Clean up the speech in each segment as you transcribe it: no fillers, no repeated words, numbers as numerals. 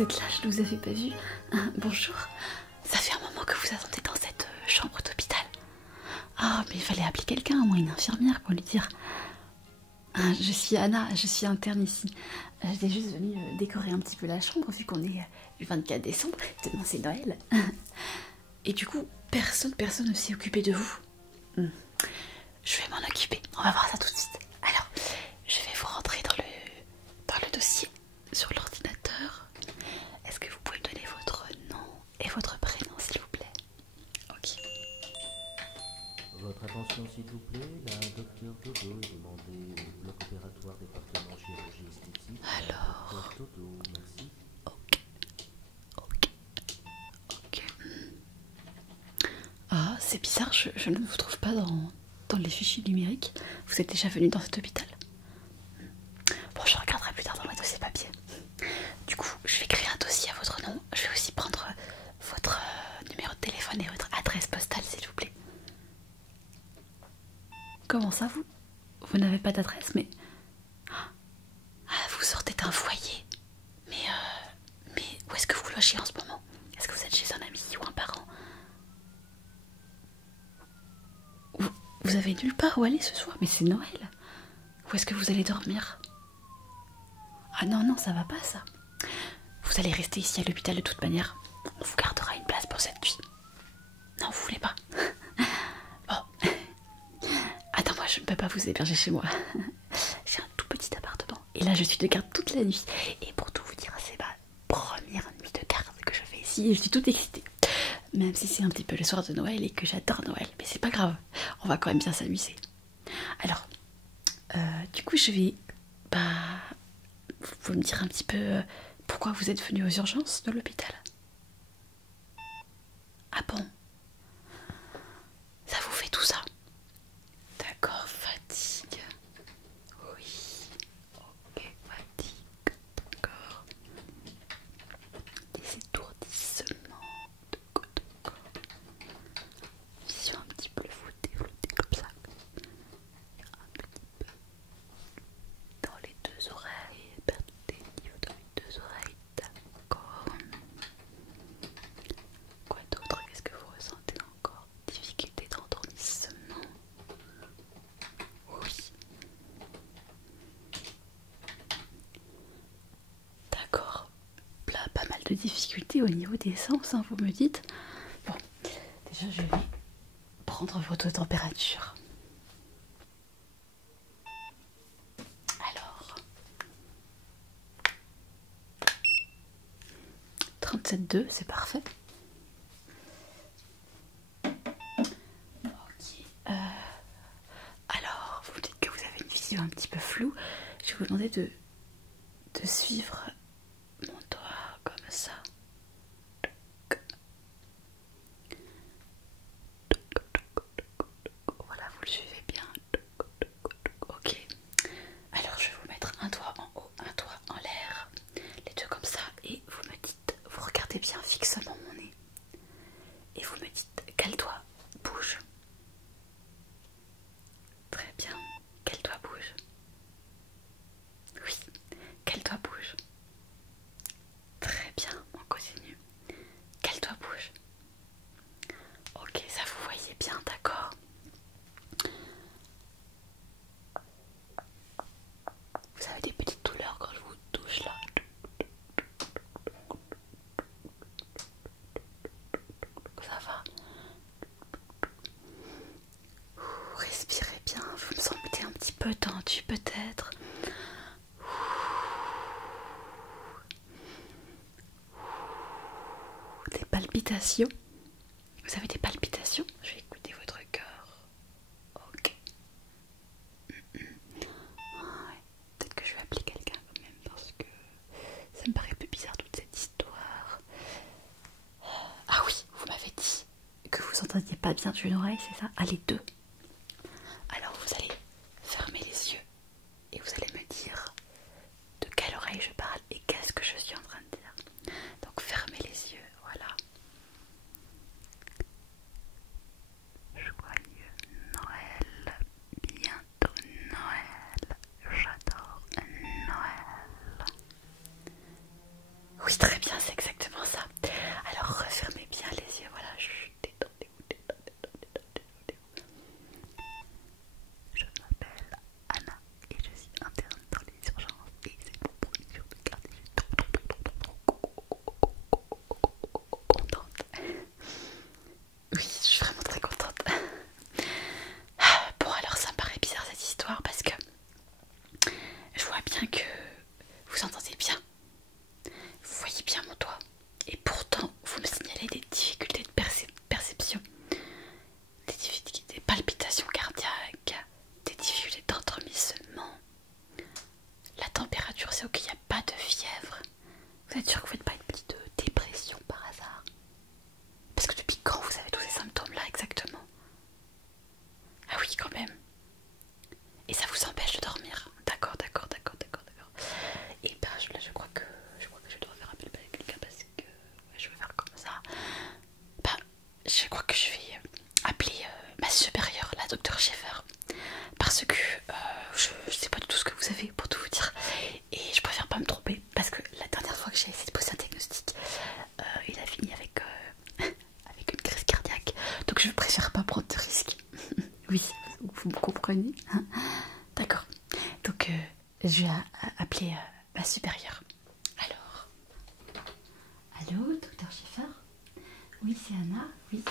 vous êtes là, je ne vous avais pas vu. Bonjour. Ça fait un moment que vous attendez dans cette chambre d'hôpital. Ah, mais il fallait appeler quelqu'un, au moins une infirmière, pour lui dire. Je suis Anna, je suis interne ici. J'étais juste venue décorer un petit peu la chambre, vu qu'on est le 24 décembre. Demain, c'est Noël. Et du coup, personne ne s'est occupé de vous. Je vais m'en occuper. On va voir ça tout de suite. Alors, je vais vous rentrer dans le dossier sur l'ordinateur. Est-ce que vous pouvez me donner votre nom et votre prénom, s'il vous plaît? Ok. Votre attention, s'il vous plaît. La docteur Toto est demandée au bloc opératoire département chirurgie esthétique. Alors. Docteur Toto, merci. Ok. Ah, c'est bizarre, je ne vous trouve pas dans les fichiers numériques. Vous êtes déjà venu dans cet hôpital? Bon, je regarderai plus tard dans mes dossiers papier. Du coup, je vais créer un dossier à votre nom. Je vais aussi prendre votre numéro de téléphone et votre adresse postale, s'il vous plaît. Comment ça, vous n'avez pas d'adresse? Mais... Ah, vous sortez d'un foyer. Mais où est-ce que vous logez en ce moment? Est-ce que vous êtes chez un ami ou un parent? Vous avez nulle part où aller ce soir? Mais c'est Noël. Où est-ce que vous allez dormir? Ah non, ça va pas ça. Vous allez rester ici à l'hôpital de toute manière. On vous gardera une place pour cette nuit. Non, vous voulez pas? Bon. Attends, moi je ne peux pas vous héberger chez moi. J'ai un tout petit appartement. Et là je suis de garde toute la nuit. Et pour tout vous dire, c'est ma première nuit de garde que je fais ici. Et je suis toute excitée. Même si c'est un petit peu le soir de Noël et que j'adore Noël. Mais c'est pas grave. On va quand même bien s'amuser. Alors, du coup je vais... vous pouvez me dire un petit peu pourquoi vous êtes venu aux urgences de l'hôpital? Ah bon? Ça vous fait tout ça? D'accord, fatigue. Oui. Ok, fatigue. D'accord. Des étourdissements. D'accord. Vision un petit peu flottée comme ça. Un petit peu. Dans les deux oreilles. Perte des livres dans les deux oreilles. D'accord. Quoi d'autre? Qu'est-ce que vous ressentez encore? Difficulté d'endormissement. Oui. D'accord. Là, pas mal de difficultés au niveau des sens, hein, vous me dites. Bon, déjà je vais prendre votre température. Alors, 37,2, c'est parfait. Ok. Alors, vous dites que vous avez une vision un petit peu floue. Je vais vous demander de suivre mon doigt comme ça. Voilà, vous le suivez bien. Ok. Alors, je vais vous mettre un doigt en haut, un doigt en l'air. Les deux comme ça. Et vous me dites, vous regardez bien fixement mon nez. Et vous me dites, quel doigt bouge? Très bien. Quel doigt bouge? Oui. Quel doigt bouge? Très bien, on continue. Quel doigt bouge? Ok, ça vous voyez bien, d'accord. Vous avez des petites douleurs quand je vous touche là? Ça va? Respirez bien, vous me sentez un petit peu tendu peut-être. Des palpitations? Vous avez des palpitations? Je vais écouter votre cœur. Ok. Ouais. Peut-être que je vais appeler quelqu'un quand même parce que ça me paraît un peu bizarre toute cette histoire. Ah oui, vous m'avez dit que vous entendiez pas bien d'une oreille, c'est ça? Ah, les deux. Alors vous allez fermer les yeux et vous allez me dire de quelle oreille je parle et qu'est-ce que je suis en train de dire. Donc fermez les yeux, voilà. Joyeux Noël, bientôt Noël, j'adore Noël. Oui, très bien, c'est exactement ça. Alors refermez bien les yeux, voilà. Chut, détendez-vous, détendez-vous, détendez-vous. Je m'appelle Anna et je suis interne dans les urgences et c'est mon production de garde. Je suis trop contente. Oui, je suis vraiment très contente. Bon, alors ça me paraît bizarre cette histoire parce que je vois bien que vous entendez bien. Vous voyez bien mon doigt. Et pourtant, vous me signalez des difficultés de perception, des palpitations cardiaques, des difficultés d'endormissement. La température, c'est ok, il n'y a pas de fièvre. Vous êtes sûr que vous n'êtes pas une petite dépression par hasard? Parce que depuis quand vous avez tous ces symptômes-là exactement? Ah oui, quand même. Et ça vous empêche de dormir? D'accord, d'accord, d'accord, d'accord, d'accord. Et ben là, je crois que je dois faire appel à quelqu'un parce que ouais, je vais faire comme ça. Ben, je crois que je vais appeler ma supérieure, la docteure Schaeffer, parce que je sais pas du tout ce que vous avez pour tout vous dire et je préfère pas me tromper parce que la dernière fois que j'ai essayé de poser un diagnostic, il a fini avec avec une crise cardiaque. Donc je préfère pas prendre de risques. Oui, vous me comprenez, hein? D'accord. Donc je vais appeler ma supérieure. Alors, allô, docteur Schaeffer? Oui, c'est Anna, oui.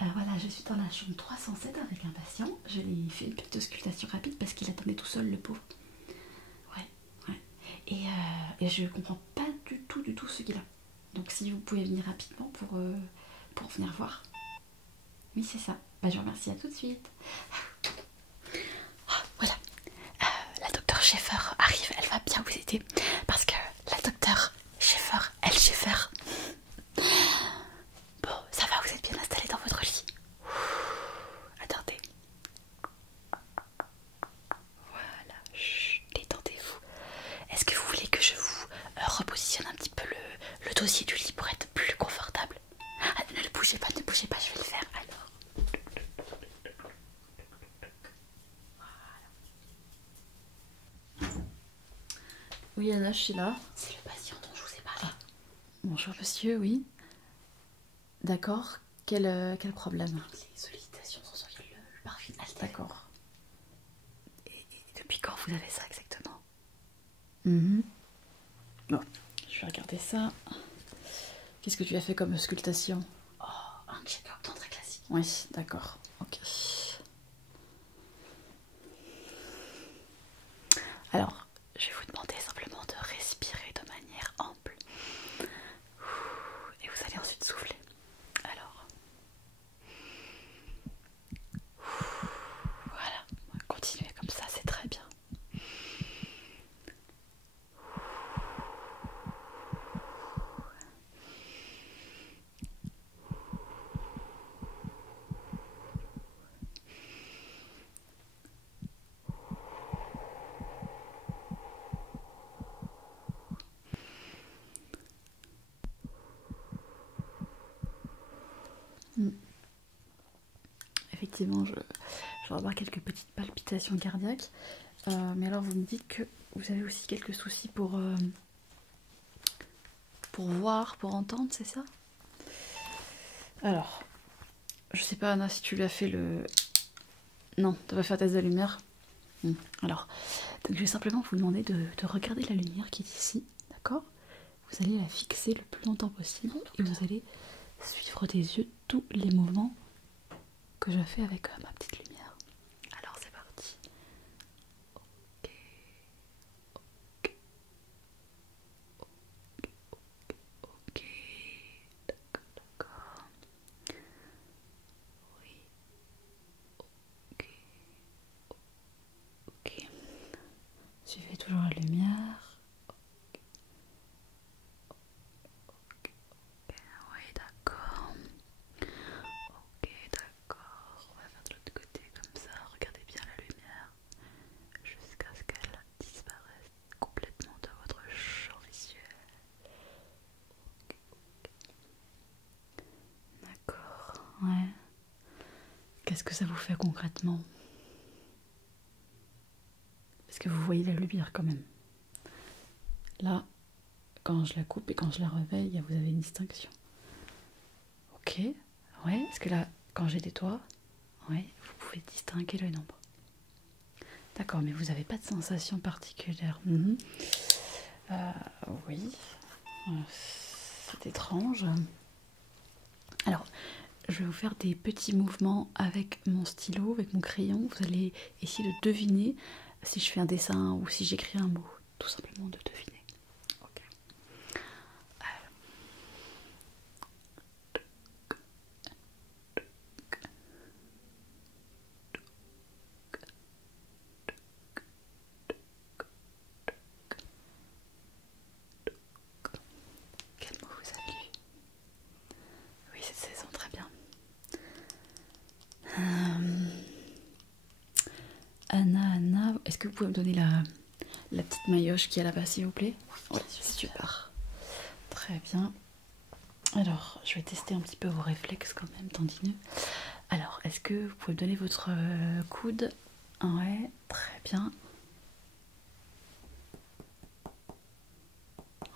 Voilà, je suis dans la chambre 307 avec un patient. Je lui ai fait une petite auscultation rapide parce qu'il attendait tout seul, le pauvre. Ouais, ouais. Et je comprends pas du tout ce qu'il a. Donc si vous pouvez venir rapidement pour venir voir. Oui, c'est ça. Bah, je vous remercie, à tout de suite. Oh, voilà. La docteure Schaeffer arrive, elle va bien vous aider. Parce que la docteure Schaeffer, elle Schaeffer. Bon, ça va, vous êtes bien installé dans votre lit. Attendez. Voilà, chut, détendez-vous. Est-ce que vous voulez que je vous repositionne un petit peu le dossier du lit pour être plus confortable? Ah, ne bougez pas, je vais le faire alors. Oui, Anna, je suis là. C'est le patient dont je vous ai parlé. Ah. Bonjour monsieur, oui. D'accord. Quel problème? Les sollicitations sont sur le parfum alterne. D'accord. Et depuis quand vous avez ça exactement? Bon, je vais regarder ça. Qu'est-ce que tu as fait comme auscultation? Oh, un check-up d'entrée classique. Oui, d'accord. Ok. Alors, je vais vous demander simplement de respirer de manière ample. Et vous allez ensuite souffler. Alors. Voilà. Continuez comme ça, c'est très bien. Effectivement, je remarque quelques petites palpitations cardiaques. Mais alors, vous me dites que vous avez aussi quelques soucis pour voir, pour entendre, c'est ça? Alors, je sais pas, Anna, si tu lui as fait le... Non, t'as pas fait un test de lumière. Alors, donc je vais simplement vous demander de regarder la lumière qui est ici, d'accord? Vous allez la fixer le plus longtemps possible et vous allez suivre des yeux tous les mouvements que je fais avec ma petite lumière. Alors c'est parti. Ok. Ok. Ok. D'accord, d'accord. Oui. Ok. Ok. Suivez toujours la lumière. Oui, d'accord. Ok, d'accord. On va faire de l'autre côté comme ça. Regardez bien la lumière jusqu'à ce qu'elle disparaisse complètement de votre champ visuel. Ok, ok. D'accord, ouais. Qu'est-ce que ça vous fait concrètement? Parce que vous voyez la lumière quand même. Là, quand je la coupe et quand je la réveille, vous avez une distinction. Ok, ouais, est-ce que là, quand j'ai des doigts, ouais, vous pouvez distinguer le nombre. D'accord, mais vous n'avez pas de sensation particulière. Oui, c'est étrange. Alors, je vais vous faire des petits mouvements avec mon stylo, avec mon crayon. Vous allez essayer de deviner si je fais un dessin ou si j'écris un mot. Tout simplement de deviner. Ok. Quel mot vous avez lu? Oui, cette saison, très bien. Anna, est-ce que vous pouvez me donner la petite maillotche qui est là-bas, s'il vous plaît? Oui, super. Très bien. Alors, je vais tester un petit peu vos réflexes quand même, tendineux. Alors, est-ce que vous pouvez me donner votre coude? Ouais, très bien.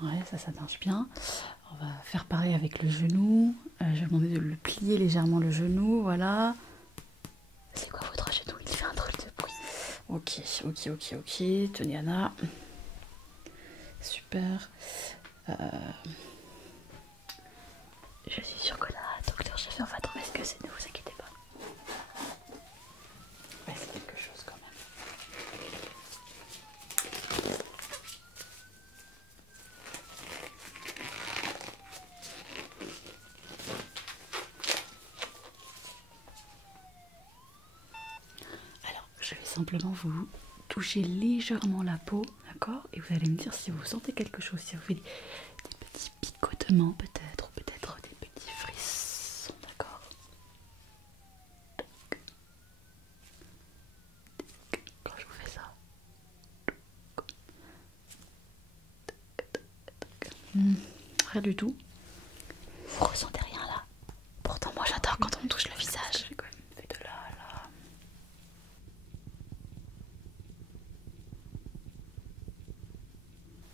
Ouais, ça marche bien. On va faire pareil avec le genou. Je vais demander de le plier légèrement le genou, voilà. C'est quoi votre genou? Il fait un drôle de bruit. Ok. Tenez Anna. Super. Je suis sûre que la docteur Schaeffer va trouver ce que c'est, ne vous inquiétez pas. Ouais, c'est quelque chose quand même. Alors, je vais simplement vous toucher légèrement la peau, d'accord? Et vous allez me dire si vous sentez quelque chose, si vous faites des petits picotements peut-être, ou peut-être des petits frissons, d'accord? Quand je vous fais ça. Rien du tout. Vous ressentez rien là? Pourtant moi j'adore quand on me touche le visage. J'ai quand même fait de là à là.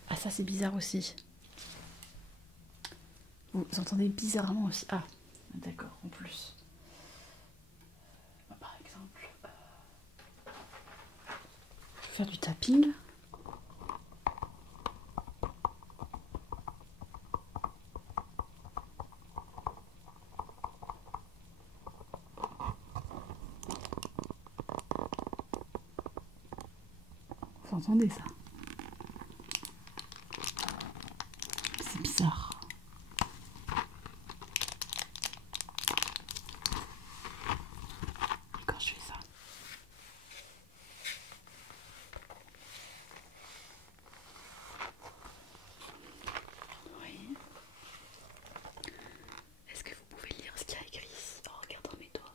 Ah ça c'est bizarre aussi. Vous entendez bizarrement aussi. Ah d'accord, en plus. Par exemple, je vais faire du tapping. Vous entendez ça? C'est bizarre. Quand je fais ça. Oui. Est-ce que vous pouvez lire ce qu'il y a écrit ici en regardant mes doigts?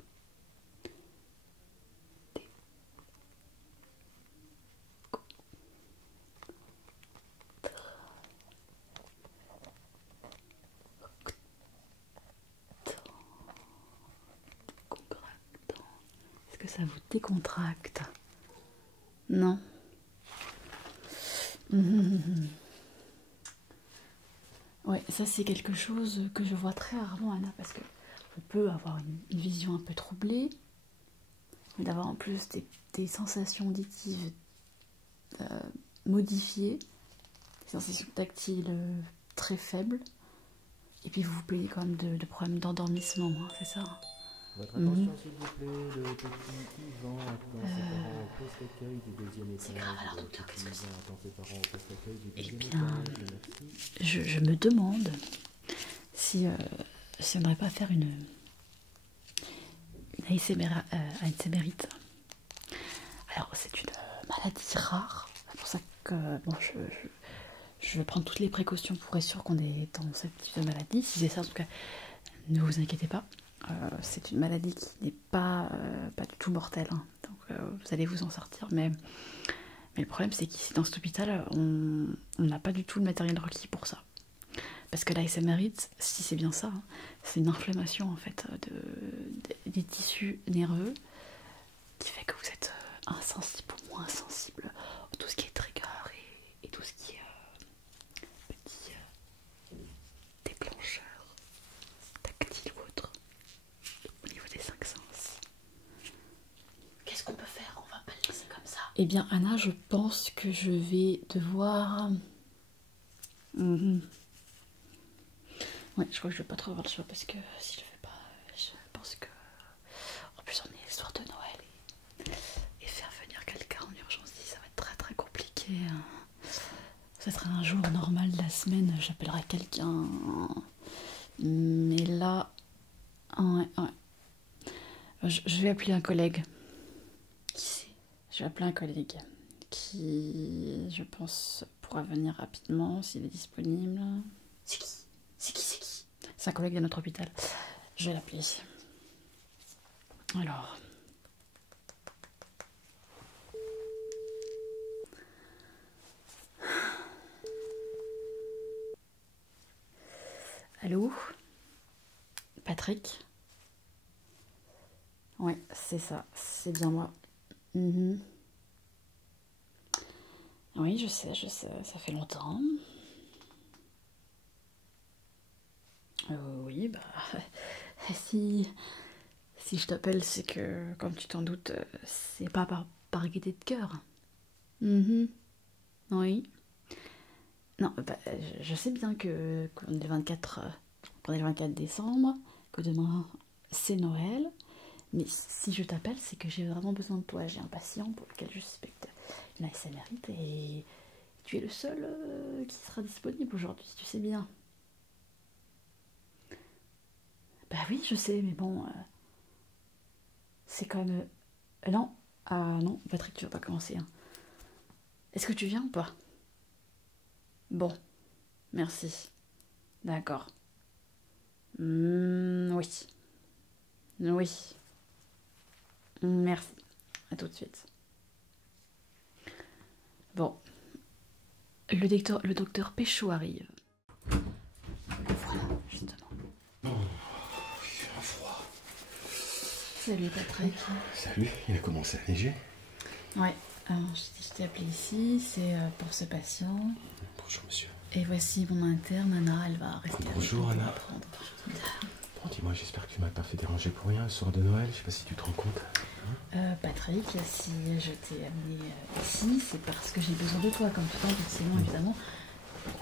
Est-ce que ça vous décontracte? Non. Ouais, ça c'est quelque chose que je vois très rarement, Anna, parce que on peut avoir une vision un peu troublée, mais d'avoir en plus des sensations auditives modifiées, des sensations tactiles très faibles, et puis vous vous plaignez quand même de problèmes d'endormissement, hein, c'est ça? Votre attention, s'il vous plaît, le petit Yvan attend ses parents au poste d'accueil du deuxième étage. C'est grave, alors Le docteur, petit qu'est-ce que c'est? Yvan attend ses parents au poste d'accueil du Eh deuxième bien, étage. Merci. je me demande si on n'aurait pas à faire une ASMRite. Alors, c'est une maladie rare, c'est pour ça que bon, je vais prendre toutes les précautions pour être sûr qu'on est dans cette type de maladie. Si c'est ça, en tout cas, ne vous inquiétez pas. C'est une maladie qui n'est pas du tout mortelle, hein. Donc vous allez vous en sortir. Mais le problème, c'est qu'ici, dans cet hôpital, on n'a pas du tout le matériel requis pour ça. Parce que la SMRite, si c'est bien ça, hein, c'est une inflammation en fait des tissus nerveux qui fait que vous êtes insensible ou moins sensible à tout ce qui est trigger et tout ce qui est petit tactile ou autre, au niveau des 5 sens. Qu'est-ce qu'on peut faire? On va pas le laisser comme ça. Eh bien, Anna, je pense que je vais devoir... Ouais, je crois que je vais pas trop avoir le choix parce que si je le fais pas, je pense que... En plus, on est l'histoire de Noël et faire venir quelqu'un en urgence, ça va être très très compliqué. Ça sera un jour normal de la semaine, j'appellerai quelqu'un. Mais là... Ouais. Je vais appeler un collègue. Qui c'est? Je vais appeler un collègue qui, je pense, pourra venir rapidement s'il est disponible. C'est qui? C'est qui? C'est un collègue de notre hôpital. Je vais l'appeler. Alors. Allô? Patrick? Ouais, c'est ça. C'est bien moi. Oui, je sais, ça fait longtemps. Oui, bah... Si je t'appelle, c'est que, comme tu t'en doutes, c'est pas par gaieté de cœur. Oui. Non, bah, je sais bien qu'on est le 24, qu'on est le 24 décembre, que demain, c'est Noël. Mais si je t'appelle, c'est que j'ai vraiment besoin de toi. J'ai un patient pour lequel je suspecte une ASMRite et tu es le seul qui sera disponible aujourd'hui, tu sais bien. Bah oui, je sais, mais bon, c'est quand même... Non, ah non, Patrick, tu vas pas commencer. Hein. Est-ce que tu viens ou pas? Bon, merci. D'accord. Oui. Oui. Merci. À tout de suite. Bon. Le docteur Péchaud arrive. Voilà, justement. Un froid. Salut Patrick. Salut, il a commencé à neiger. Ouais, alors je t'ai appelé ici, c'est pour ce patient. Bonjour monsieur. Et voici mon interne, Anna, elle va rester avec Bonjour, nous pour Anna. apprendre. Bon, dis-moi, j'espère que tu m'as pas fait déranger pour rien le soir de Noël, je sais pas si tu te rends compte. Patrick, si je t'ai amené ici, c'est parce que j'ai besoin de toi, comme tout le temps, forcément, évidemment,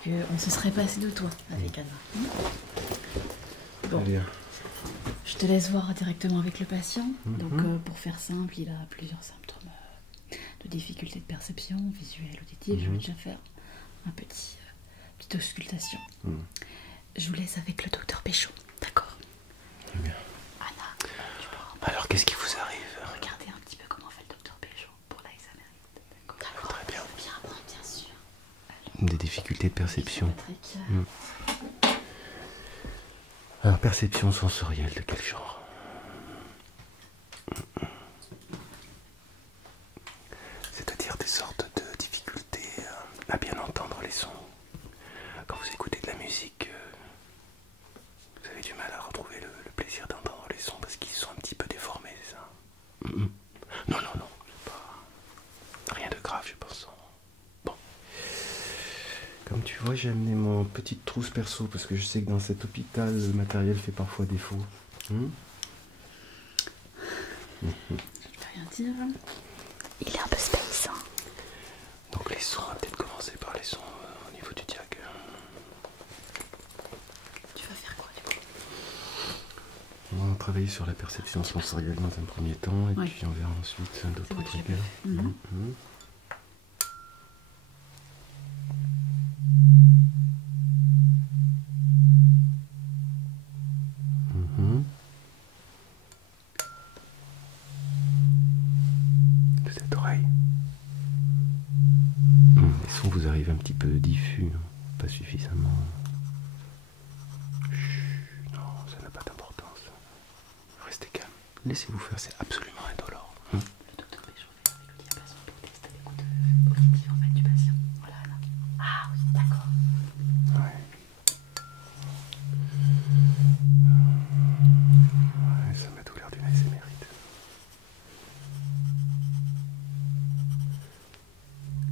qu'on se serait passé de toi avec Anna. Bon, Très bien. je te laisse voir directement avec le patient. Mhm. Donc, pour faire simple, il a plusieurs symptômes de difficulté de perception, visuelle, auditive. Je vais déjà faire un petite auscultation. Je vous laisse avec le docteur Péchaud, d'accord? Très bien. Anna, tu pourras Alors, qu'est-ce qui vous arrive? regarder un petit peu comment fait le docteur Péchaud pour l'ASMR. D'accord? Très bien. Bien, bien sûr. Des difficultés de perception. Patrick, Alors, perception sensorielle de quel genre? C'est-à-dire des sortes de difficultés à bien entendre les sons. Quand vous écoutez de la musique, vous avez du mal à retrouver le plaisir d'entendre les sons parce qu'ils sont un petit peu déformés, c'est ça? Non, c'est pas... rien de grave, je pense. Bon. Comme tu vois, j'ai amené mon petite trousse perso parce que je sais que dans cet hôpital, le matériel fait parfois défaut. je ne peux rien dire. Il est un peu space. Hein. Donc les sons, on va peut-être commencer par les sons au niveau du diag. Tu vas faire quoi du coup? On va travailler sur la perception sensorielle dans un premier temps et Ouais. puis on verra ensuite d'autres bon, j'ai triggers. Mhm. Cette oreille. Les sons vous arrivent un petit peu diffus, hein, pas suffisamment. Chut, non, ça n'a pas d'importance. Restez calme. Laissez-vous faire, c'est absolument indolore. Le docteur Péchaud fait avec le diapason pour tester l'écoute auditive en fait du patient. Voilà, là. Ah oui, d'accord. Ouais, ça m'a tout l'air d'une ASMRite.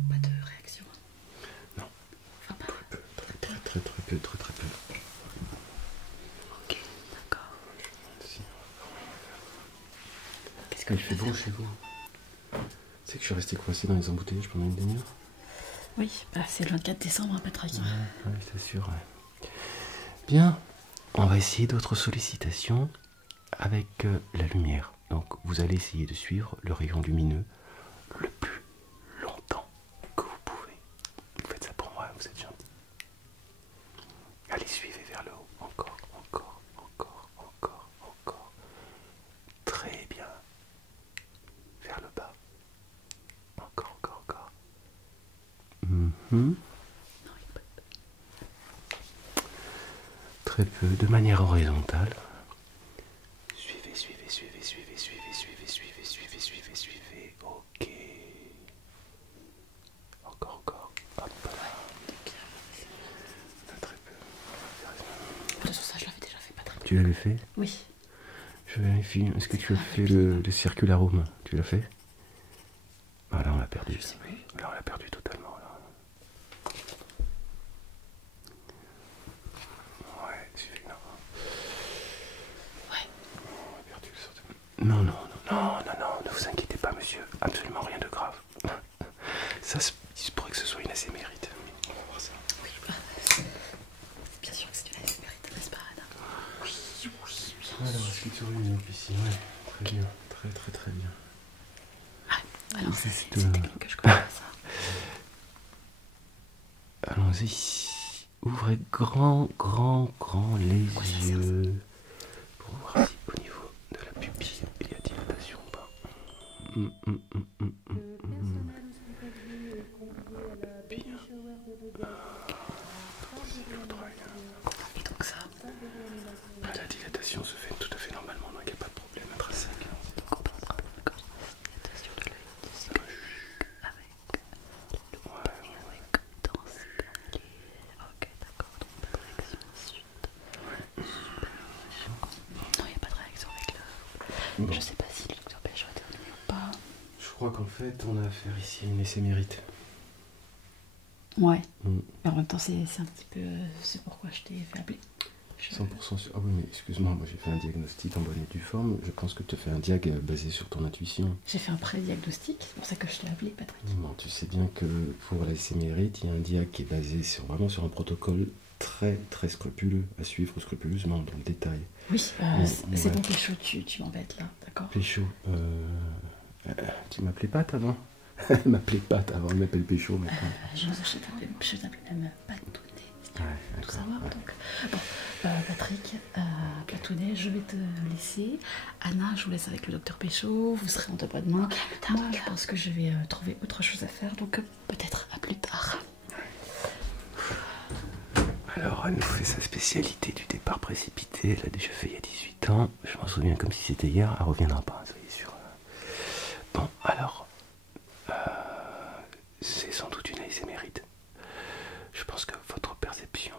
Pas de réaction. Non. Enfin, pas. Très peu. Ok, d'accord. il fait bon chez vous. Tu sais que je suis resté coincé dans les embouteillages pendant une demi-heure. Oui, bah, c'est le 24 décembre, hein, Patrick. Ouais, je t'assure. Ouais. Bien, on va essayer d'autres sollicitations avec la lumière. Donc vous allez essayer de suivre le rayon lumineux le plus longtemps que vous pouvez. Vous faites ça pour moi, vous êtes gentil. Allez, suivez vers le haut. Encore, encore, encore, encore, encore. Très bien. Vers le bas. Encore, encore, encore. Très peu, de manière horizontale. Suivez, suivez, suivez, suivez, suivez, suivez, suivez, suivez, suivez, suivez. Ok. Encore, encore. Hop là. Très peu. De toute façon, ça, je l'avais déjà fait, Patrick. Tu l'avais fait? Oui. Je vérifie. Est-ce que tu as fait le circularum? Tu l'as fait? Ah là, on l'a perdu. Je sais plus. Là, on l'a perdu totalement. Là. Ouais, suffit, non. Ouais. On a perdu le sort de... Non, non, non, non, non, non, ne vous inquiétez pas, monsieur. Absolument rien de grave. Ça, il se pourrait que ce soit une ASMRite. On va voir ça. Oui, bien sûr que c'est une ASMRite, n'est-ce pas, Anna? Oui, oui, bien Alors, est-ce que tu aurais une ici? Ouais, très bien. Très, très, très bien. Ah, alors, ça, c'est Juste, une technique que je connais pas, ça. Allons-y. Ouvrez grand, grand, grand les yeux pour voir si au niveau de la pupille il y a dilatation ou pas. Bien. Et donc ça, La dilatation se fait tout à fait normalement, donc il n'y a pas de problème intrinsèque. donc on pense d'accord. Dilatation de l'œil avec dans ce cas. Ok, d'accord, donc pas de réaction ensuite. Non, il n'y a pas de réaction avec le... Bon. Je sais pas si le docteur Pécho a terminé ou pas. Je crois qu'en fait on a affaire ici à une éphémérite. Ouais. Mais en même temps, c'est un petit peu... c'est pourquoi je t'ai fait appeler. 100% sûr. Ah oui, mais excuse-moi, moi j'ai fait un diagnostic en bonne et due forme. Je pense que tu as fait un diag basé sur ton intuition. J'ai fait un pré-diagnostic, c'est pour ça que je t'ai appelé, Patrick. Bon, tu sais bien que pour la éphémérite, il y a un diag qui est basé vraiment sur un protocole très très scrupuleux, à suivre scrupuleusement dans le détail. Oui, c'est ouais. bon, Pécho, tu m'embêtes là, d'accord? Pécho, tu m'appelais Pat avant? M'appelais Pat avant, il m'appelle Pécho maintenant. Je t'appelais même Patounet, Ouais, tout d'accord. savoir. Ouais. Donc, bon, Patrick, Patounet, je vais te laisser. Anna, je vous laisse avec le docteur Pécho, vous serez en de bonnes mains. Moi, je pense que je vais trouver autre chose à faire, donc peut-être à plus tard. Alors, elle nous fait sa spécialité du départ précipité. Elle l'a déjà fait il y a 18 ans. Je m'en souviens comme si c'était hier. Elle reviendra pas, soyez sûr. Bon, alors, c'est sans doute une ASMRite. Je pense que votre perception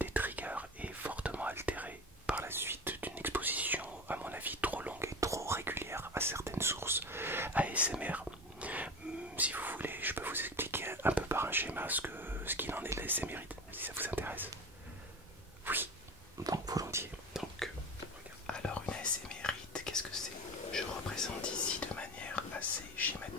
des triggers est fortement altérée par la suite d'une exposition, à mon avis, trop longue et trop régulière à certaines sources ASMR. Si vous voulez, je peux vous expliquer un peu par un schéma ce qu'il en est de l'ASMRite, si ça vous intéresse. Oui, donc volontiers. Donc, alors une ASMRite, qu'est-ce que c'est? Je représente ici de manière assez schématique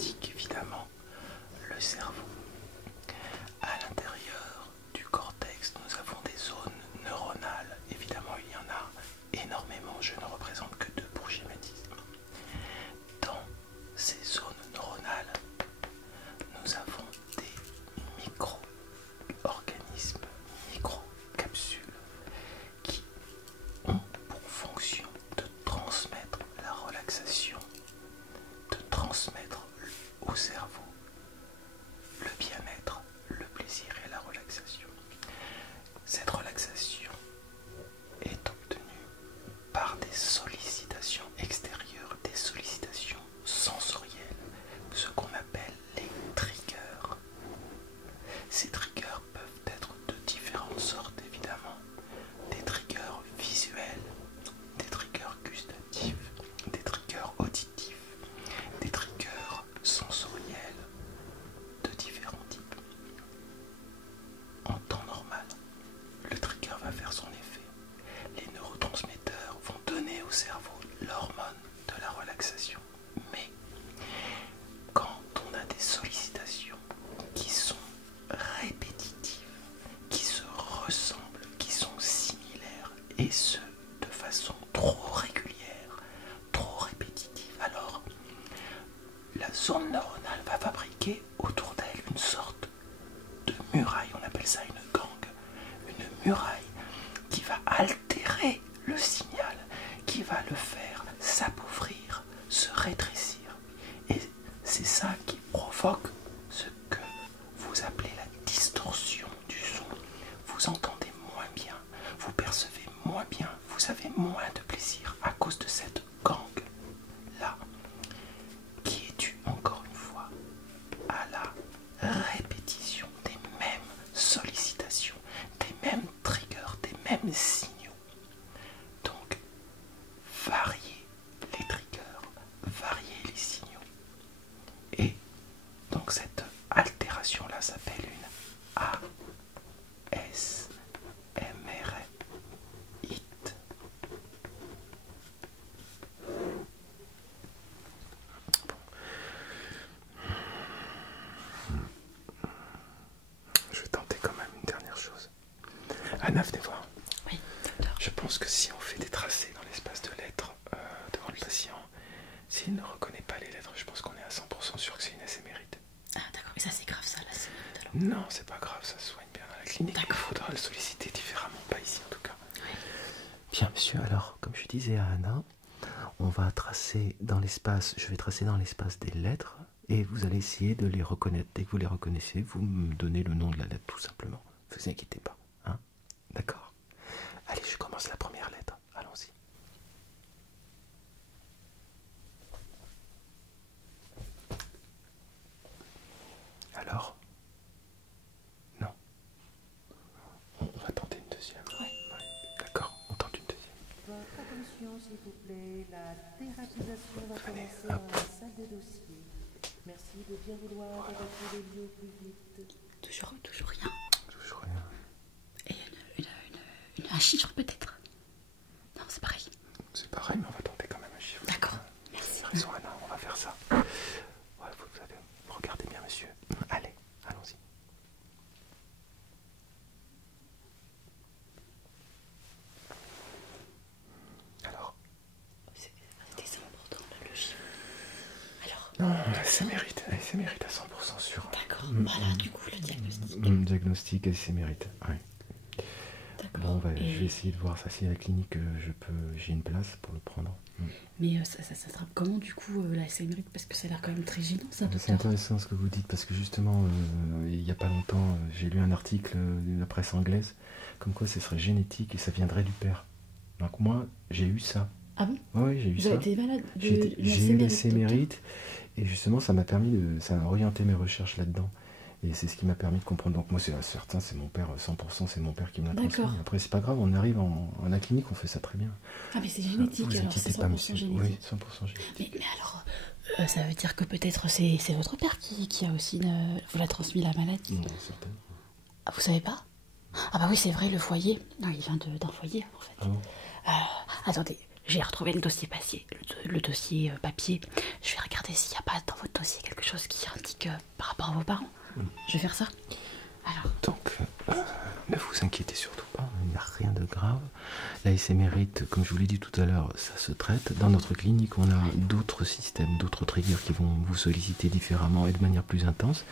et ce, de façon trop régulière, trop répétitive. Alors, la zone neuronale va fabriquer autour d'elle une sorte de muraille, on appelle ça une gangue, une muraille qui va altérer le signal, qui va le faire s'appauvrir, se rétrécir. Et c'est ça qui provoque ce que vous appelez la distorsion du son. Vous entendez moins bien, vous percevez moins bien, vous avez moins de plaisir à cause de cette gangue-là, qui est due encore une fois à la répétition des mêmes sollicitations, des mêmes triggers, des mêmes signaux. Donc, varier les triggers, varier les signaux. Et donc cette altération-là s'appelle une ASMR hit. Je vais tenter quand même une dernière chose. Anna, venez voir. Oui, docteur. Je pense que si on fait des tracés dans l'espace de lettres devant le patient, s'il ne reconnaît pas les lettres, je pense qu'on est à 100% sûr que c'est une émérite. Ah d'accord, et ça c'est grave ça, là c'est alors. Non, c'est pas grave, ça se soigne bien dans la clinique. Il faudra le solliciter différemment, pas ici en tout cas. Oui. Bien, monsieur, alors, comme je disais à Anna, on va tracer dans l'espace, je vais tracer dans l'espace des lettres, et vous allez essayer de les reconnaître. Dès que vous les reconnaissez, vous me donnez le nom de la lettre, tout simplement. Ne vous inquiétez pas, hein? D'accord. Allez, je commence la première lettre. Allons-y. Alors? Non. On va tenter une deuxième. Ouais. D'accord, on tente une deuxième. Votre attention, s'il vous plaît. La thérapisation va Venez, commencer dans hop. la salle des dossiers. Merci de bien vouloir évacuer les lieux au plus vite. Toujours rien. Toujours rien. Et un chiffre peut-être. Non, c'est pareil. C'est pareil, mais on va tenter quand même un chiffre. D'accord. Merci. Raison, Anna, on va faire ça. Ouais, vous allez regardez bien, monsieur. Allez, allons-y. Alors? C'était ça important, là, le chiffre. Alors, Non, elle mérite à 100% sûr. d'accord. Voilà, du coup, le diagnostic. Diagnostic, elle mérite. Ouais. D'accord. Bon, je vais essayer de voir ça si à la clinique j'ai une place pour le prendre. Mais ça s'attrape comment du coup la SMRite? Parce que ça a l'air quand même très gênant ça, C'est docteur. intéressant ce que vous dites parce que justement, il n'y a pas longtemps, j'ai lu un article de la presse anglaise comme quoi ce serait génétique et ça viendrait du père. Donc moi, j'ai eu ça. Ah bon? Oui, j'ai eu Vous ça. avez été malade J'ai eu la sémérite et justement ça m'a permis ça a orienté mes recherches là-dedans. Et c'est ce qui m'a permis de comprendre. Donc moi c'est certain, c'est mon père, 100% c'est mon père qui me l'a transmis. D'accord. Après c'est pas grave, on arrive en la clinique, on fait ça très bien. Ah mais c'est génétique Vous alors, c'est inquiétez 100% pas monsieur. génétique. Oui, 100% génétique. Mais alors, ça veut dire que peut-être c'est votre père qui a aussi vous l'a transmis la maladie. Non, certainement. Ah, vous savez pas? Ah bah oui c'est vrai, le foyer. Non, il vient d'un foyer en fait. Ah bon? Attendez, j'ai retrouvé le dossier le dossier papier. Je vais regarder s'il n'y a pas dans votre dossier quelque chose qui indique par rapport à vos parents. Je vais faire ça. Alors, Donc, ne vous inquiétez surtout pas, il n'y a rien de grave. La SMRite, comme je vous l'ai dit tout à l'heure, ça se traite. Dans notre clinique, on a d'autres systèmes, d'autres triggers qui vont vous solliciter différemment et de manière plus intense.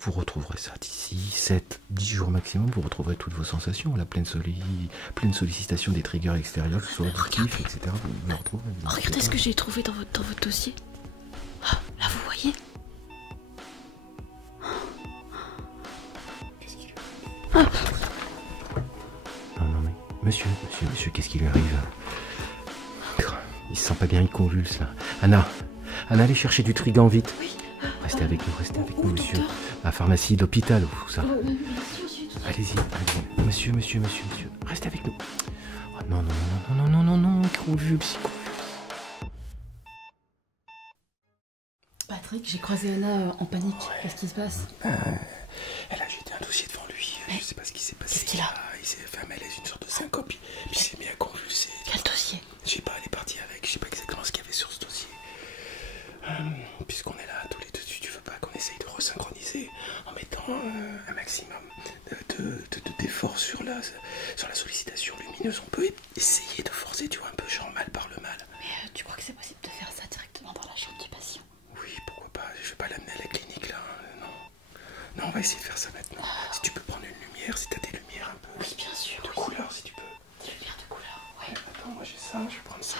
Vous retrouverez ça d'ici 7-10 jours maximum, vous retrouverez toutes vos sensations, la pleine sollicitation des triggers extérieurs, que ce soit auditifs, etc. Vous le retrouverez. regardez ce que j'ai trouvé dans votre dossier. Ah, là vous voyez? Non, mais monsieur, qu'est-ce qui lui arrive? Il se sent pas bien, il convulse là. Anna, allez chercher du Trigan vite. Restez avec nous, monsieur. Docteur. La pharmacie d'hôpital ou ça. Oui, Allez-y. Monsieur, restez avec nous. Oh, non, il convulse. Patrick, j'ai croisé Anna en panique. Qu'est-ce qui se passe? Elle a jeté un dossier devant lui, je sais pas ce qui s'est passé. Qu'est-ce qu'il a? Il s'est fait un malaise, une sorte de syncope, puis il s'est mis à convulser. Quel dossier? Je sais pas, elle est partie avec, je sais pas exactement ce qu'il y avait sur ce dossier. Puisqu'on est là tous les deux, tu veux pas qu'on essaye de resynchroniser en mettant un maximum d'efforts sur la sollicitation lumineuse. On peut essayer de forcer, tu vois, un peu genre mal par le mal. Mais tu crois que c'est possible de faire ça directement dans la chambre du patient? Oui, pourquoi pas, je vais pas l'amener à la clinique là, non. Non, on va essayer de faire ça maintenant. Si tu peux prendre une lumière, si t'as des lumières un peu. Oui, bien sûr. De couleur, si tu peux. Des lumières de couleur, ouais. Attends, moi j'ai ça, je vais prendre ça.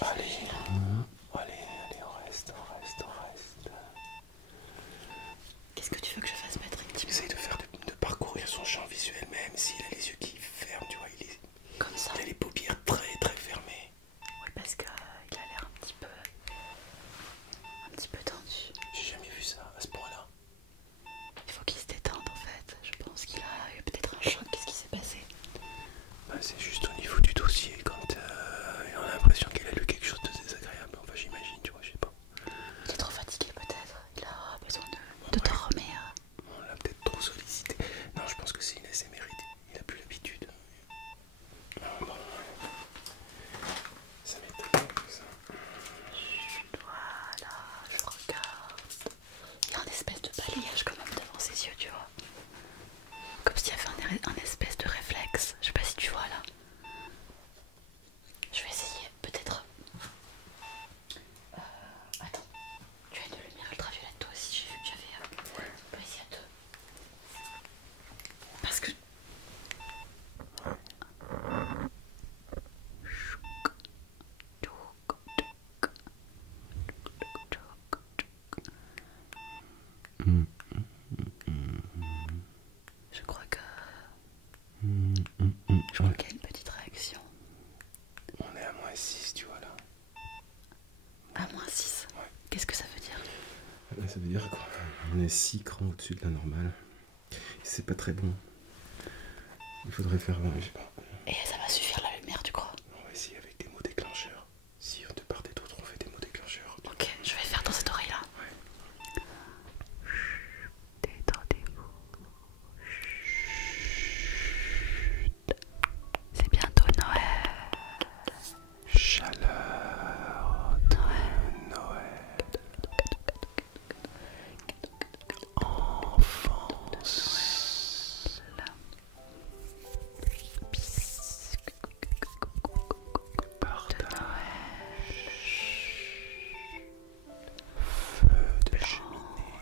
Allez, allez, on reste. Qu'est-ce que tu veux que je fasse mettre un petit peu Essaye de parcourir son champ visuel, même s'il a les yeux qui ferment, tu vois, comme ça? il a les paupières très très fermées. Oui, parce qu'il a l'air un petit peu tendu. J'ai jamais vu ça à ce point-là. Il faut qu'il se détende en fait. Je pense qu'il a eu peut-être un choc. Qu'est-ce qui s'est passé? Bah, c'est juste au niveau du dossier, quand il a l'impression qu'il a lu quelque chose de désagréable. Enfin, j'imagine, tu vois, je sais pas. Il est trop fatigué peut-être. Il a besoin de dormir. On l'a peut-être trop sollicité. Non, je pense que c'est une ASMR, il a plus l'habitude. Bon, ça m'étonne ça. Voilà, je regarde. Il y a un espèce de balayage quand même devant ses yeux, tu vois. Comme s'il y avait un espèce de réflexe. Je sais pas si tu vois là. Je vais essayer peut-être. Attends, tu as une lumière ultraviolette toi aussi, j'ai vu que j'avais. Ouais. On va essayer à deux. Parce que. Je crois que. Je crois qu'il y a une petite réaction. On est à -6, tu vois là. À -6. Ouais. Qu'est-ce que ça veut dire? Là, ça veut dire qu'on est 6 crans au-dessus de la normale. C'est pas très bon. Il faudrait faire, je sais pas. Et ça va suffire la lumière, tu crois? On va essayer avec des mots déclencheurs. Si de part et d'autre on fait des mots déclencheurs. Ok, je vais faire dans cette oreille-là. Détendez-vous. C'est bientôt Noël. Chaleur de Noël. Enfance. Partage. Feu de cheminée.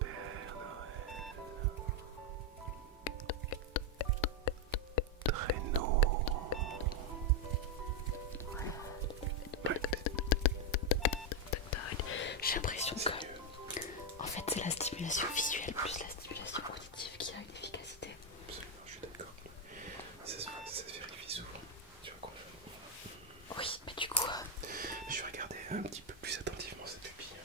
Père Noël. Traîneau. J'ai l'impression que. En fait, c'est la stimulation visuelle plus la stimulation auditive qui a une efficacité. Je suis d'accord. Ça se vérifie souvent. Tu vois qu'on Oui, mais du coup. Je vais regarder un petit peu plus attentivement cette pupille.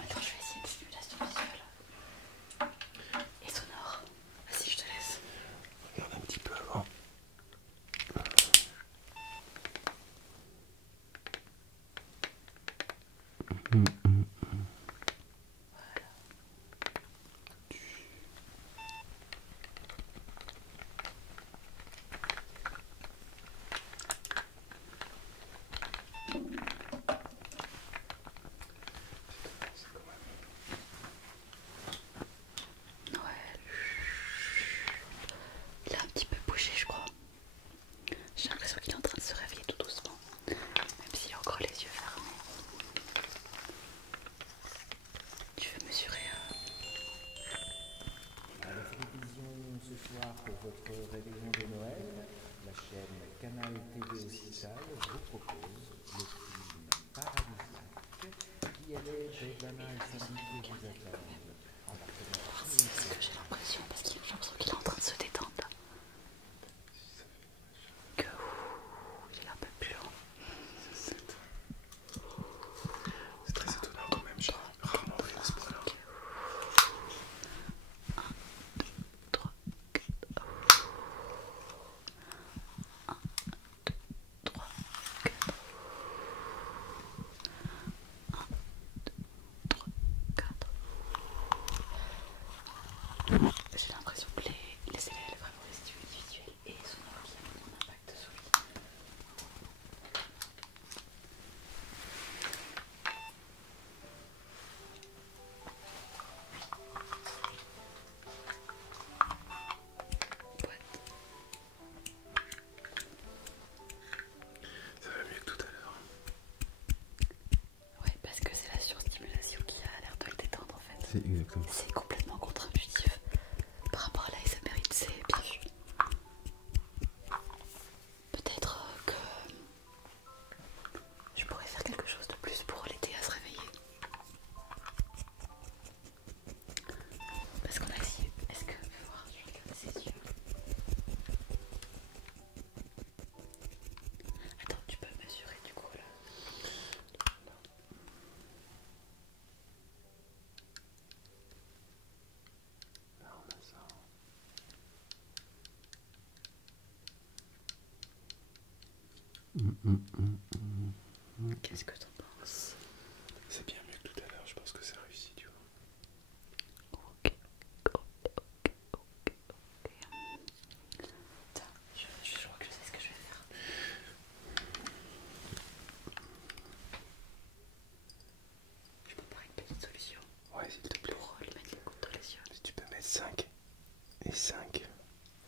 Attends, je vais essayer une stimulation visuelle. Et sonore. Vas-y, je te laisse. Regarde un petit peu avant. Noël. Il a un petit peu bougé, je crois. J'ai l'impression qu'il est en train de se réveiller tout doucement. Même s'il a encore les yeux fermés. Tu veux mesurer À la télévision ce soir pour votre réveillon de Noël, la chaîne Canal TV Hospital vous propose le film Paradisiaque qui allait Ivana et Sandy qui vous attendent en partenariat. C'est ce que j'ai l'impression, parce que j'ai l'impression qu'il est en train de se détendre là. Que il est un peu plus lent. C'est très étonnant quand même, j'ai rarement vu à ce point-là. 3, 4. 1, 2, 3, 4. 1, 2, 3, 4. C'est exactement. C'est complètement contre-intuitif. Par rapport à l'ASMR, c'est bien vu. Peut-être que je pourrais faire quelque chose de plus pour l'aider à se réveiller. Parce qu'on a essayé. Est-ce que... Fais voir, je vais regarder ses yeux. Attends, tu peux mesurer du coup là. Là, on a ça. Qu'est-ce que t'en penses? C'est bien mieux que tout à l'heure, je pense que c'est réussi, tu vois. Ok. Attends, je crois que je sais ce que je vais faire. Je prépare une petite solution Ouais, s'il te plaît. pour lui mettre les gouttes dans les yeux. Si tu peux mettre 5 et 5.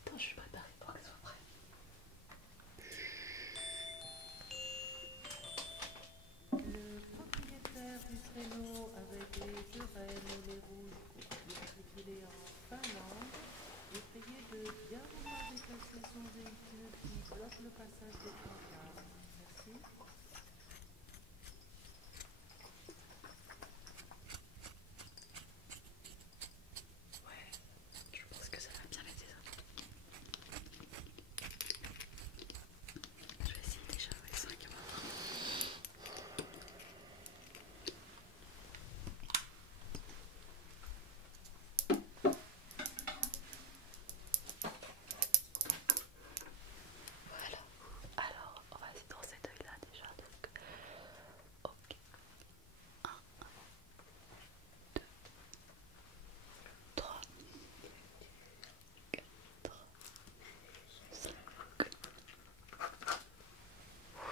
Attends, je suis préparée pour qu'elle soit prête. Le propriétaire du traîneau avec les oreilles et les rouges matriculés en Finlande est prié de bien vouloir déplacer son véhicule qui bloque le passage des brancards. Merci. Ouais, je pense que ça va bien l'aider ça. Je vais essayer déjà, ouais, 5 Voilà. Alors, on va essayer dans cet œil-là déjà. Donc, ok. 1, 2, 3, 4, 5.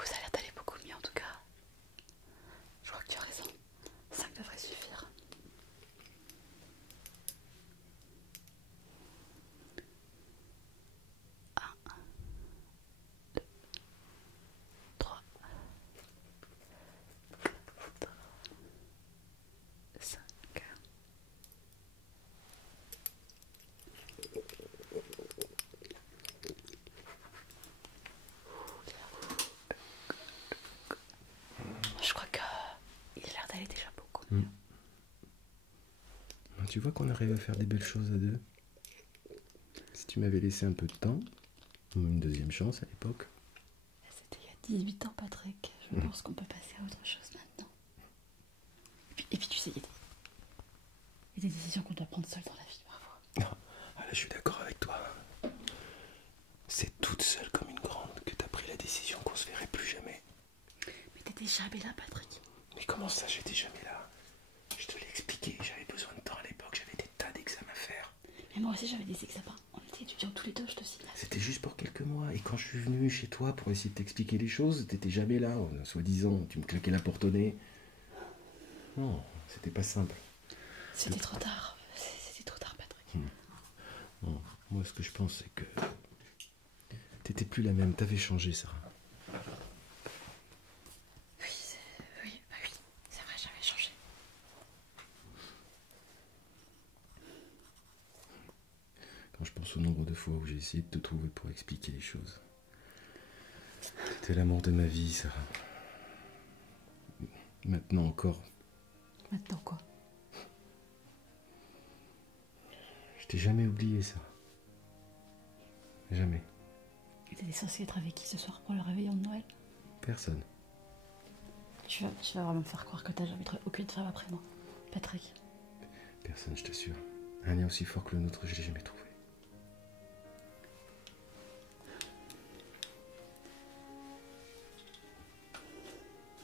Ça a l'air d'aller beaucoup mieux en tout cas. Je crois que tu as raison. 5 devrait suffire. 1, 2, 3, 4, 5. Je crois que il a l'air d'aller déjà beaucoup mieux. Tu vois qu'on arrive à faire des belles choses à deux. Si tu m'avais laissé un peu de temps, ou une deuxième chance à l'époque. C'était il y a 18 ans, Patrick. Je pense qu'on peut passer à autre chose maintenant. Et puis tu sais, il y a des décisions qu'on doit prendre seul dans la vie, parfois. Ah là, je suis d'accord avec toi. C'est toute seule comme une grande que t'as pris la décision qu'on se verrait plus jamais. Mais t'étais jamais là, Patrick. Mais comment ça, j'étais jamais là? Je te l'ai expliqué, j'avais besoin de temps à l'époque, j'avais des tas d'examens à faire. Mais moi aussi, j'avais des examens. On était étudiants tous les deux, je te signale. C'était juste pour quelques mois. Et quand je suis venu chez toi pour essayer de t'expliquer les choses, t'étais jamais là, soi-disant. Tu me claquais la porte au nez. Non, c'était pas simple. C'était trop tard. C'était trop tard, Patrick. Non, moi, ce que je pense, c'est que t'étais plus la même. T'avais changé, Sarah. Oui, c'est vrai, j'avais changé. Quand je pense au nombre de fois où j'ai essayé de te trouver pour expliquer les choses. T'étais l'amour de ma vie, Sarah. Maintenant encore. Maintenant quoi? Je t'ai jamais oublié, Sarah. Jamais. Et t'étais censé être avec qui ce soir pour le réveillon de Noël? Personne. Tu vas vraiment me faire croire que t'as jamais trouvé aucune femme après moi, Patrick. Personne, je t'assure. Un lien aussi fort que le nôtre, je l'ai jamais trouvé.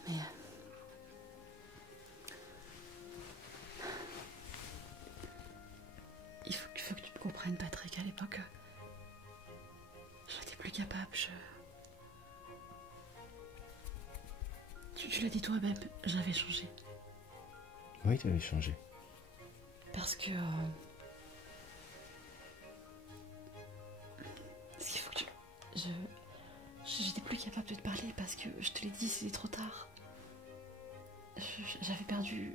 Mais il faut que tu me comprennes, Patrick. À l'époque, j'étais plus capable. Tu l'as dit toi-même, j'avais changé. Oui, tu avais changé. Parce que ce qu'il faut que j'étais plus capable de te parler parce que je te l'ai dit, c'était trop tard. J'avais perdu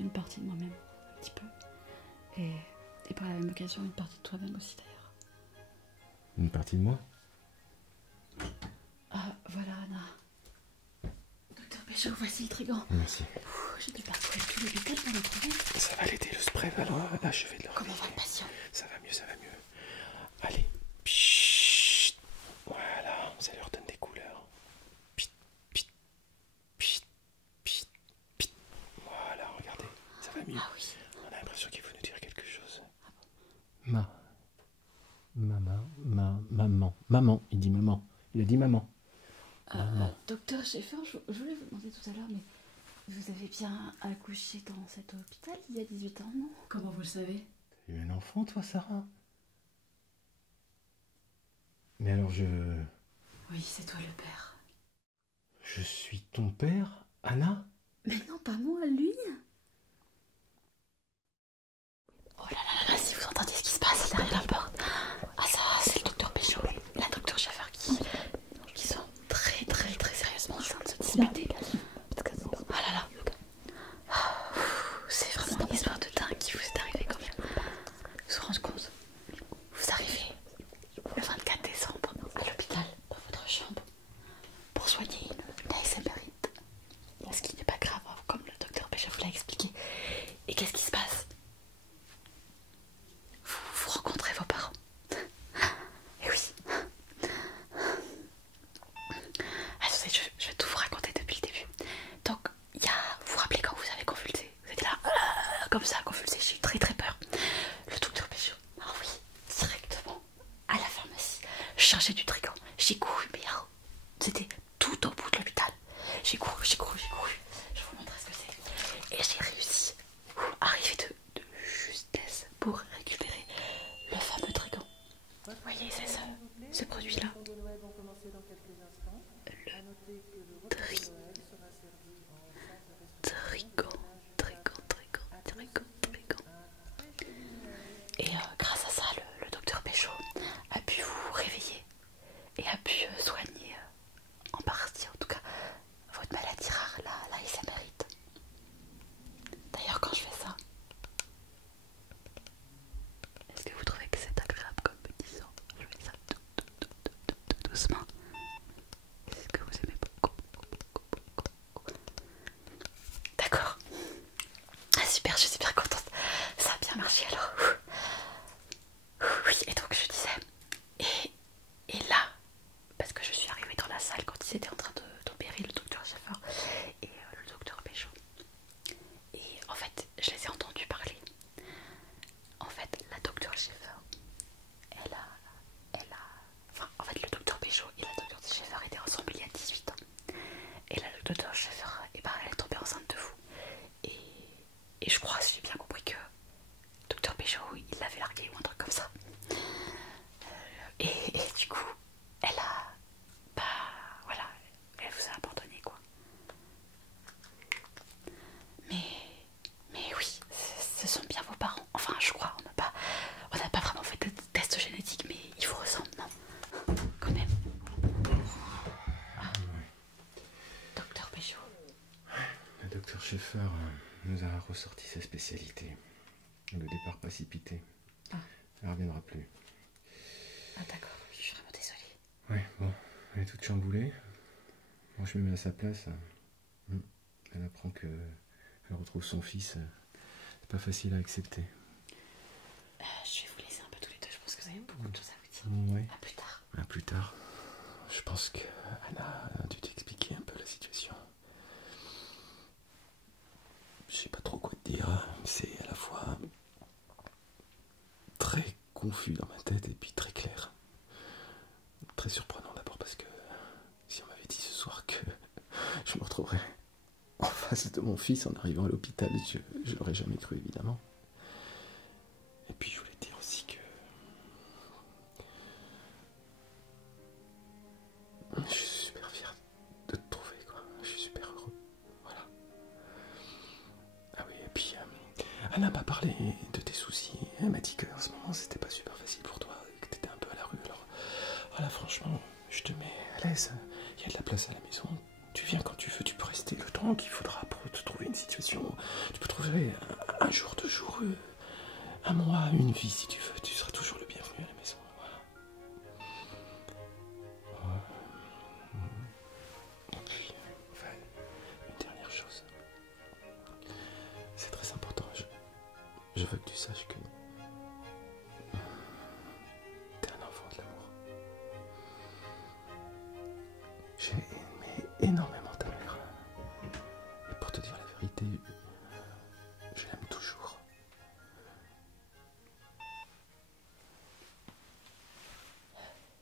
une partie de moi-même. petit peu. Et par la même occasion, une partie de toi-même aussi d'ailleurs. Une partie de moi? Ah, voilà Anna. Docteur Pécho, voici le Trigan. Merci. J'ai dû parcourir tout l'hôpital pour le trouver. Ça va l'aider le spray, alors achever de le Comment va réveiller. le patient? Ça va mieux, ça va mieux. Allez. Pchit. Voilà, ça leur donne des couleurs. Pit, pit, pit, pit, pit. Voilà, regardez, ça va mieux. Ah oui. On a l'impression qu'il faut nous dire quelque chose. Maman, il dit maman. Il a dit maman. Docteur Schaeffer, je voulais vous demander tout à l'heure, mais vous avez bien accouché dans cet hôpital il y a 18 ans, non? Comment vous le savez? T'as eu un enfant, toi, Sarah? Mais alors Oui, c'est toi le père. je suis ton père, Anna? Mais non, pas moi, lui. Oh là là là, si vous entendez ce qui se passe derrière la porte. Ah ça, c'est le docteur Pécho, la docteur Schaeffer qui sont très très très sérieusement en train de se disputer. Ah là là. C'est vraiment une histoire de dingue qui vous est arrivée quand même. Vous vous rendez compte? Vous arrivez le 24 décembre à l'hôpital dans votre chambre pour soigner une ASMRite. Ce qui n'est pas grave, hein, comme le docteur Pécho vous l'a expliqué. Et qu'est-ce qui se passe? Vous rencontrez vos parents. Et oui. Attendez, je vais tout vous raconter depuis le début. Donc, il y a, vous vous rappelez quand vous avez convulsé? Vous étiez là, comme ça, convulsé, j'ai eu très très peur. Le docteur Pécho, ah oui, directement à la pharmacie, chercher du Trigan. J'ai couru, mais c'était tout au bout de l'hôpital. J'ai couru. Je vous montrerai ce que c'est. Et j'ai réussi à arriver de justesse pour récupérer le fameux Trigan. Vous voyez, c'est ça, ce produit-là. Trigan. Et grâce à ça, le docteur Pécho a pu vous réveiller et a pu soigner, en partie en tout cas, votre maladie rare, la ASMRite. D'ailleurs, quand je fais ça, est-ce que vous trouvez que c'est agréable comme petit son? Je fais ça tout doucement. Est-ce que vous aimez beaucoup? D'accord. Ah super, je suis bien contente. Ça a bien marché alors. Oui, et donc je disais. Et là, parce que je suis arrivée dans la salle quand ils étaient en train d'opérer le docteur Schaeffer et le docteur Pécho. Et en fait, je les ai entendus parler. En fait, la docteur Schaeffer, enfin, en fait, le docteur Pécho et la docteur Schaeffer étaient ensemble il y a 18 ans. Et là, le docteur Schaeffer, elle est tombée enceinte de vous. Et je crois, si j'ai bien compris, que docteur Pécho, il l'avait largué ou un truc comme ça. Et du coup, elle vous a abandonné, quoi. Mais oui, ce sont bien vos parents. Enfin, je crois, on n'a pas vraiment fait de test génétique, mais ils vous ressemblent, non? Quand même. Ah. Docteur Pécho. Le docteur Schaeffer nous a ressorti sa spécialité. Le départ précipité. Ah. Elle ne reviendra plus. Ah d'accord, je suis vraiment désolée. Ouais, bon, elle est toute chamboulée. Moi, je me mets à sa place. Elle apprend que elle retrouve son fils. C'est pas facile à accepter. Je vais vous laisser un peu tous les deux. Je pense que vous avez beaucoup de choses à vous dire. Ouais. À plus tard. À plus tard. Je pense que Anna a dû t'expliquer un peu la situation. Je sais pas trop quoi te dire. C'est à la fois très confus dans ma tête et puis très clair. Très surprenant d'abord parce que si on m'avait dit ce soir que je me retrouverais en face de mon fils en arrivant à l'hôpital, je l'aurais jamais cru évidemment. Et puis je voulais te dire aussi que je suis super fier de te trouver, quoi. Je suis super heureux. Voilà. Ah oui, et puis Anna m'a parlé de tes soucis. Elle m'a dit qu'en ce moment c'était pas super facile pour toi, que t'étais un peu à la rue. Alors voilà, franchement, je te mets à l'aise. Il y a de la place à la maison. Tu viens quand tu veux, tu peux rester le temps qu'il faudra pour te trouver une situation. Tu peux trouver un jour, 2 jours, un mois, une vie si tu veux. Tu seras toujours le bienvenu à la maison. Voilà. Et puis, enfin, une dernière chose. C'est très important. Je veux que tu saches que t'es un enfant de l'amour. J'ai aimé énormément ta mère. Et pour te dire la vérité, je l'aime toujours.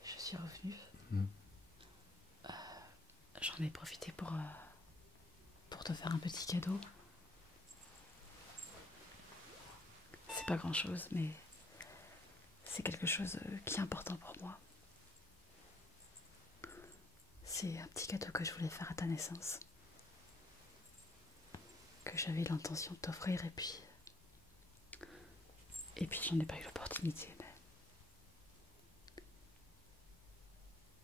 Je suis revenue. J'en ai profité pour te faire un petit cadeau. C'est pas grand chose, mais c'est quelque chose qui est important pour moi. C'est un petit cadeau que je voulais faire à ta naissance, que j'avais l'intention de t'offrir, et puis j'en ai pas eu l'opportunité, mais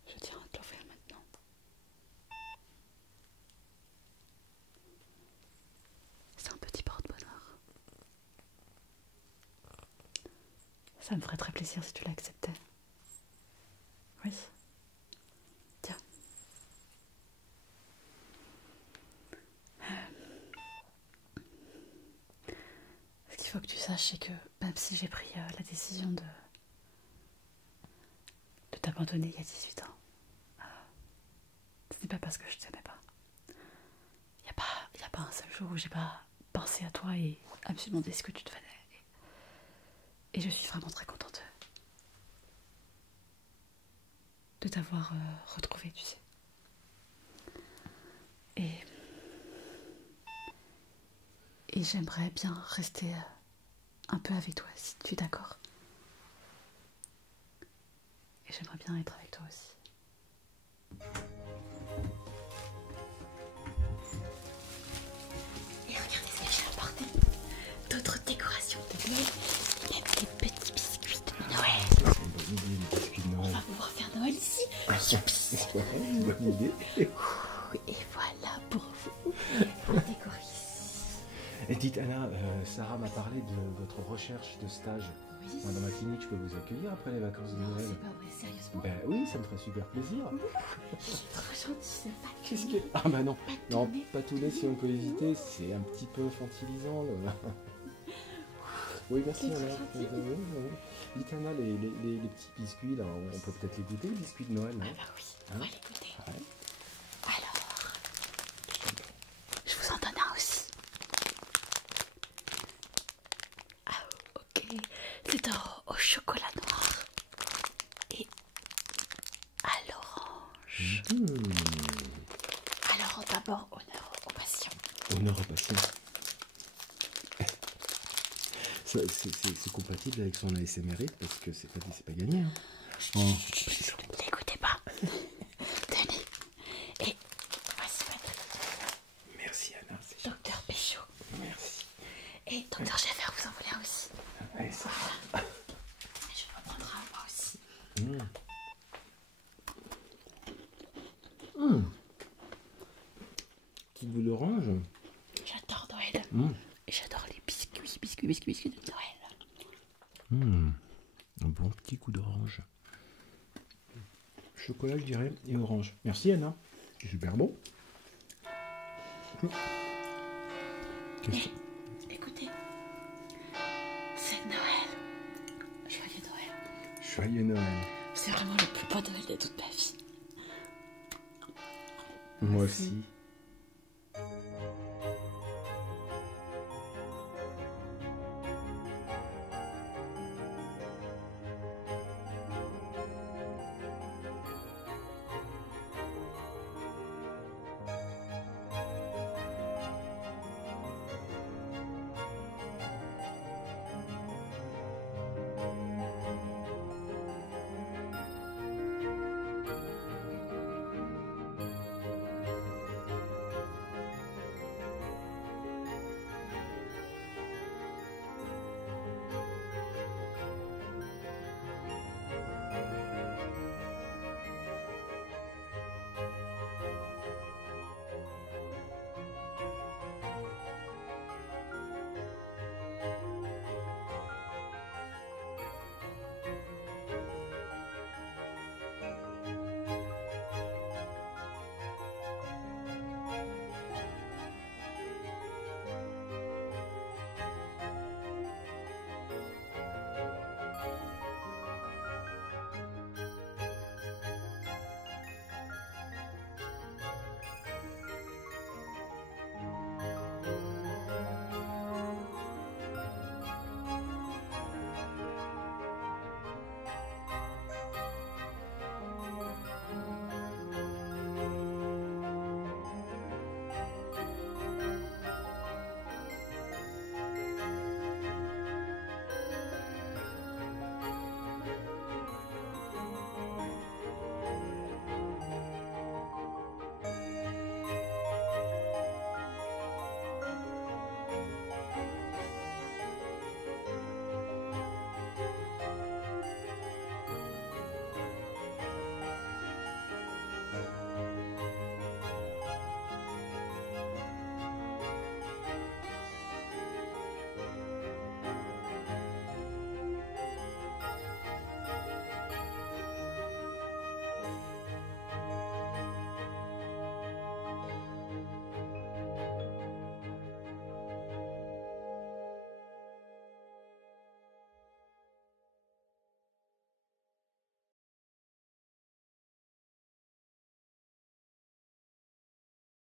je tiens à te l'offrir maintenant. C'est un petit porte-bonheur. Ça me ferait très plaisir si tu l'acceptais. Oui. Tiens. Ce qu'il faut que tu saches, c'est que même si j'ai pris la décision de t'abandonner il y a 18 ans, ce n'est pas parce que je t'aimais pas. Il n'y a pas un seul jour où j'ai pas pensé à toi et à me demander ce que tu devenais. Et je suis vraiment très contente de t'avoir retrouvée, tu sais. Et j'aimerais bien rester un peu avec toi, si tu es d'accord. Et j'aimerais bien être avec toi aussi. Et regardez ce que j'ai apporté. D'autres décorations de Noël. Même des petits biscuits de Noël. C'est une bonne idée, les biscuits de On Noël. va pouvoir faire Noël ici. Ouais, une bonne idée. Et voilà pour vous. On décore ici. Et dites Anna, Sarah m'a parlé de votre recherche de stage. Oui. Moi, dans ma clinique, je peux vous accueillir après les vacances de Noël. C'est pas vrai, sérieusement. Ben oui, ça me ferait super plaisir. Trop gentil, c'est pas Qu'est-ce que... Ah bah non, non, pas tous les si on peut éviter, c'est un petit peu infantilisant. Oui, merci C'est Anna. très gentil. Oui. Dites Anna, les petits biscuits, là, on peut peut-être les goûter, les biscuits de Noël, non? Ah bah oui, on va les goûter. Ouais. Alors, je vous en donne un aussi. Ah, ok. C'est au chocolat noir et à l'orange. Alors, d'abord, honneur aux patients. Honneur aux patients. C'est compatible avec son ASMR parce que c'est pas gagné. Hein. Oh. N'écoutez pas. Tenez. Et voici votre Merci Anna, c'est gentil. docteur Péchaud. Merci. Et docteur Scheffer, vous en voulez un aussi? Allez, ça. Voilà. Et je vais en prendre un moi aussi. Petit goût d'orange. J'adore Noël. Et j'adore les biscuits de Noël. Un bon petit goût d'orange. Chocolat, je dirais, et orange. Merci Anna. C'est super bon. Mais, écoutez, c'est Noël. Joyeux Noël. Joyeux Noël. C'est vraiment le plus beau Noël de toute ma vie. Moi aussi.